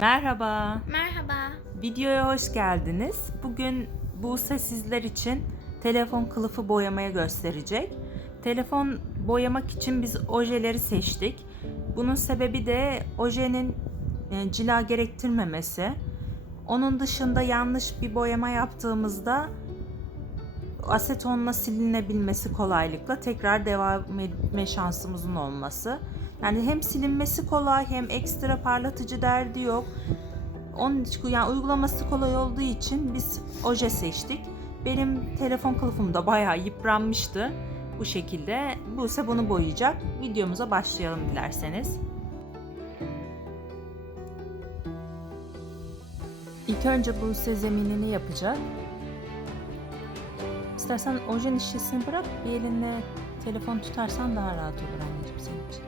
Merhaba, Merhaba. videoya hoş geldiniz. Bugün Buse sizler için telefon kılıfı boyamaya gösterecek. Telefon boyamak için biz ojeleri seçtik. Bunun sebebi de ojenin cila gerektirmemesi. Onun dışında yanlış bir boyama yaptığımızda asetonla silinebilmesi kolaylıkla tekrar devam etme şansımızın olması. Yani hem silinmesi kolay hem ekstra parlatıcı derdi yok. Onun için yani uygulaması kolay olduğu için biz oje seçtik. Benim telefon kılıfım da bayağı yıpranmıştı. Bu şekilde Buse bunu boyayacak. Videomuza başlayalım dilerseniz. İlk önce Buse zeminini yapacak. İstersen ojen şişesini bırak, bir elinle telefon tutarsan daha rahat olur anneciğim senin için.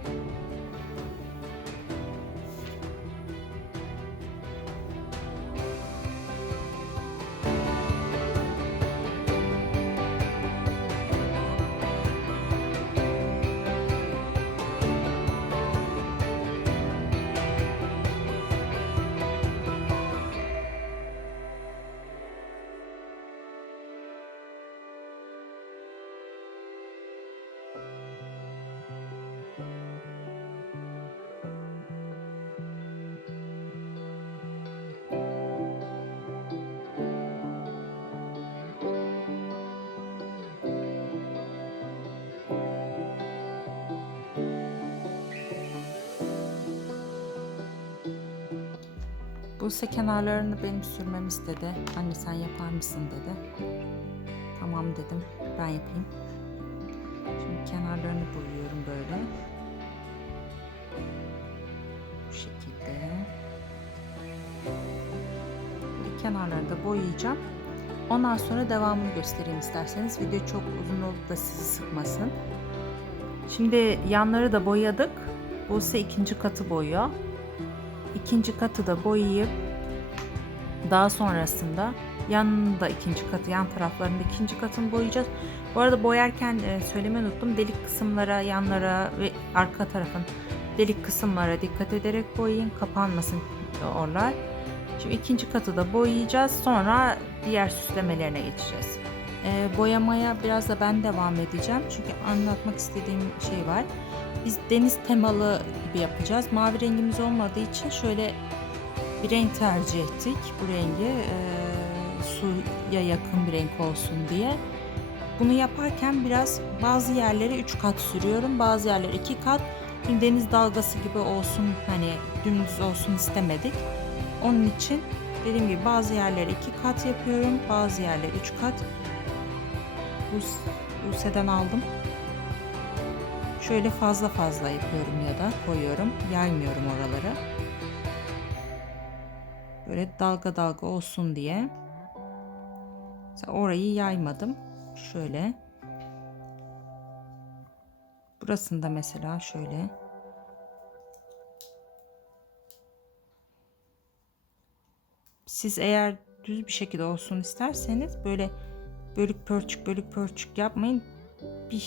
Buse kenarlarını benim sürmemi istedi. Anne sen yapar mısın dedi. Tamam dedim, ben yapayım. Şimdi kenarlarını boyuyorum böyle. Bu şekilde. Böyle kenarlarını da boyayacağım. Ondan sonra devamını göstereyim isterseniz. Video çok uzun olup da sizi sıkmasın. Şimdi yanları da boyadık. Buse ikinci katı boyuyor. İkinci katı da boyayıp daha sonrasında yanında ikinci katı, yan taraflarında ikinci katını boyayacağız. Bu arada boyarken söylemeyi unuttum. Delik kısımlara, yanlara ve arka tarafın delik kısımlara dikkat ederek boyayın. Kapanmasın oralar. Şimdi ikinci katı da boyayacağız. Sonra diğer süslemelerine geçeceğiz. Boyamaya biraz da ben devam edeceğim. Çünkü anlatmak istediğim şey var. Biz deniz temalı gibi yapacağız. Mavi rengimiz olmadığı için şöyle bir renk tercih ettik. Bu rengi suya yakın bir renk olsun diye. Bunu yaparken biraz bazı yerlere 3 kat sürüyorum. Bazı yerlere 2 kat. Şimdi deniz dalgası gibi olsun, hani dümdüz olsun istemedik. Onun için dediğim gibi bazı yerlere 2 kat yapıyorum. Bazı yerlere 3 kat. Buse'den aldım. Şöyle fazla fazla yapıyorum ya da koyuyorum. Yaymıyorum oraları. Böyle dalga dalga olsun diye. Mesela orayı yaymadım. Şöyle. Burasında mesela şöyle. Siz eğer düz bir şekilde olsun isterseniz böyle bölük pörçük yapmayın. Bir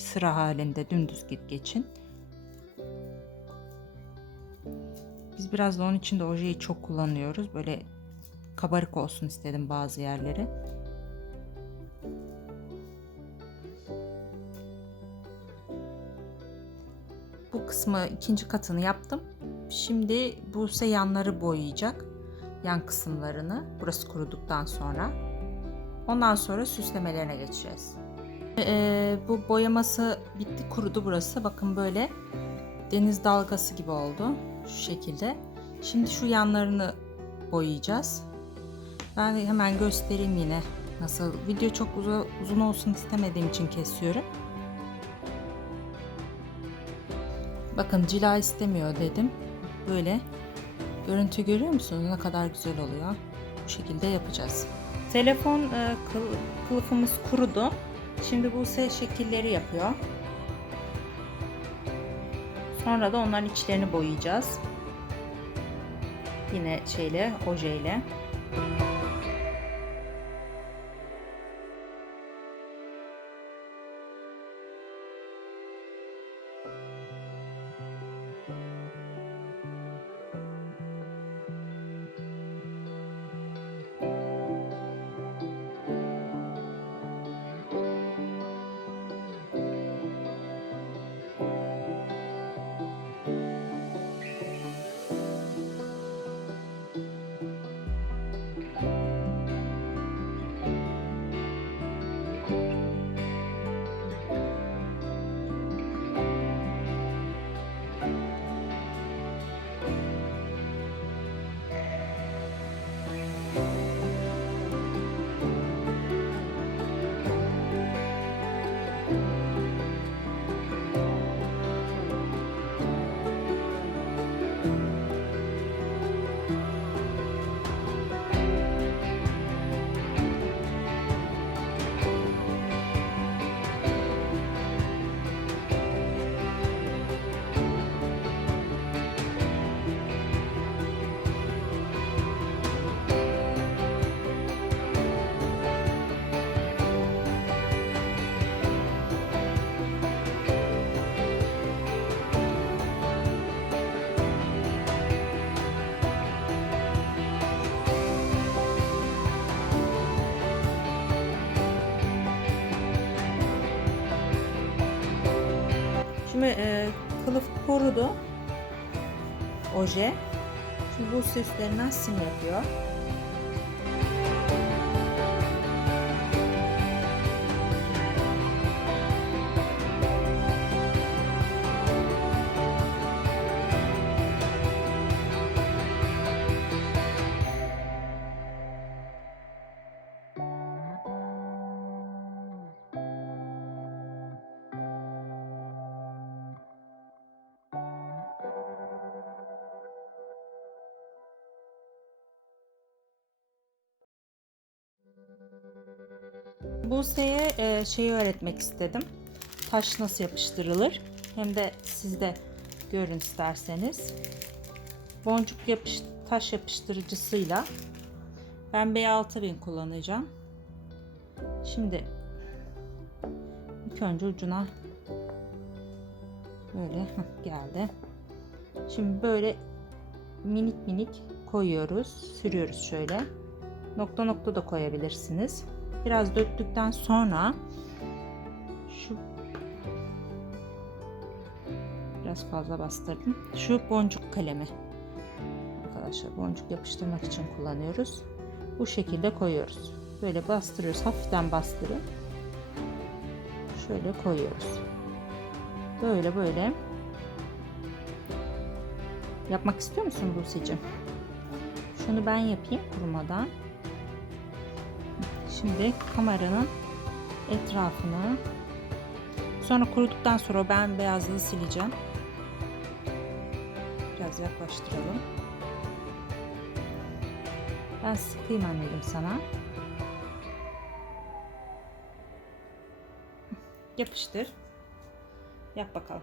sıra halinde dümdüz geçin. Biz biraz da onun için de ojeyi çok kullanıyoruz. Böyle kabarık olsun istedim bazı yerleri. Bu kısmı ikinci katını yaptım. Şimdi Buse yanları boyayacak. Yan kısımlarını. Burası kuruduktan sonra. Ondan sonra süslemelerine geçeceğiz. Bu boyaması bitti, kurudu burası. Bakın böyle deniz dalgası gibi oldu. Şu şekilde. Şimdi şu yanlarını boyayacağız. Ben de hemen göstereyim yine nasıl. Video çok uzun olsun istemediğim için kesiyorum. Bakın cila istemiyor dedim. Böyle görüntü görüyor musunuz? Ne kadar güzel oluyor. Bu şekilde yapacağız. Telefon kılıfımız kurudu. Şimdi bu şekilleri yapıyor. Sonra da onların içlerini boyayacağız. Yine ojeyle. Şimdi kılıf kurudu. Oje. Şimdi Buse üstlerinden sim yapıyor. Buse'ye şeyi öğretmek istedim. Taş nasıl yapıştırılır? Hem de siz de görün isterseniz. Boncuk taş yapıştırıcısıyla ben B6000 kullanacağım. Şimdi ilk önce ucuna böyle geldi. Şimdi böyle minik minik koyuyoruz, sürüyoruz şöyle. Nokta nokta da koyabilirsiniz. Biraz döktükten sonra şu biraz fazla bastırdım. Şu boncuk kalemi. Arkadaşlar boncuk yapıştırmak için kullanıyoruz. Bu şekilde koyuyoruz. Böyle bastırıyoruz. Hafiften bastırın. Şöyle koyuyoruz. Böyle böyle. Yapmak istiyor musun Buse'cim? Şunu ben yapayım kurumadan. Şimdi kameranın etrafını, sonra kuruduktan sonra ben beyazlığı sileceğim. Biraz yaklaştıralım. Ben sıkayım anneciğim sana. Yapıştır. Yap bakalım.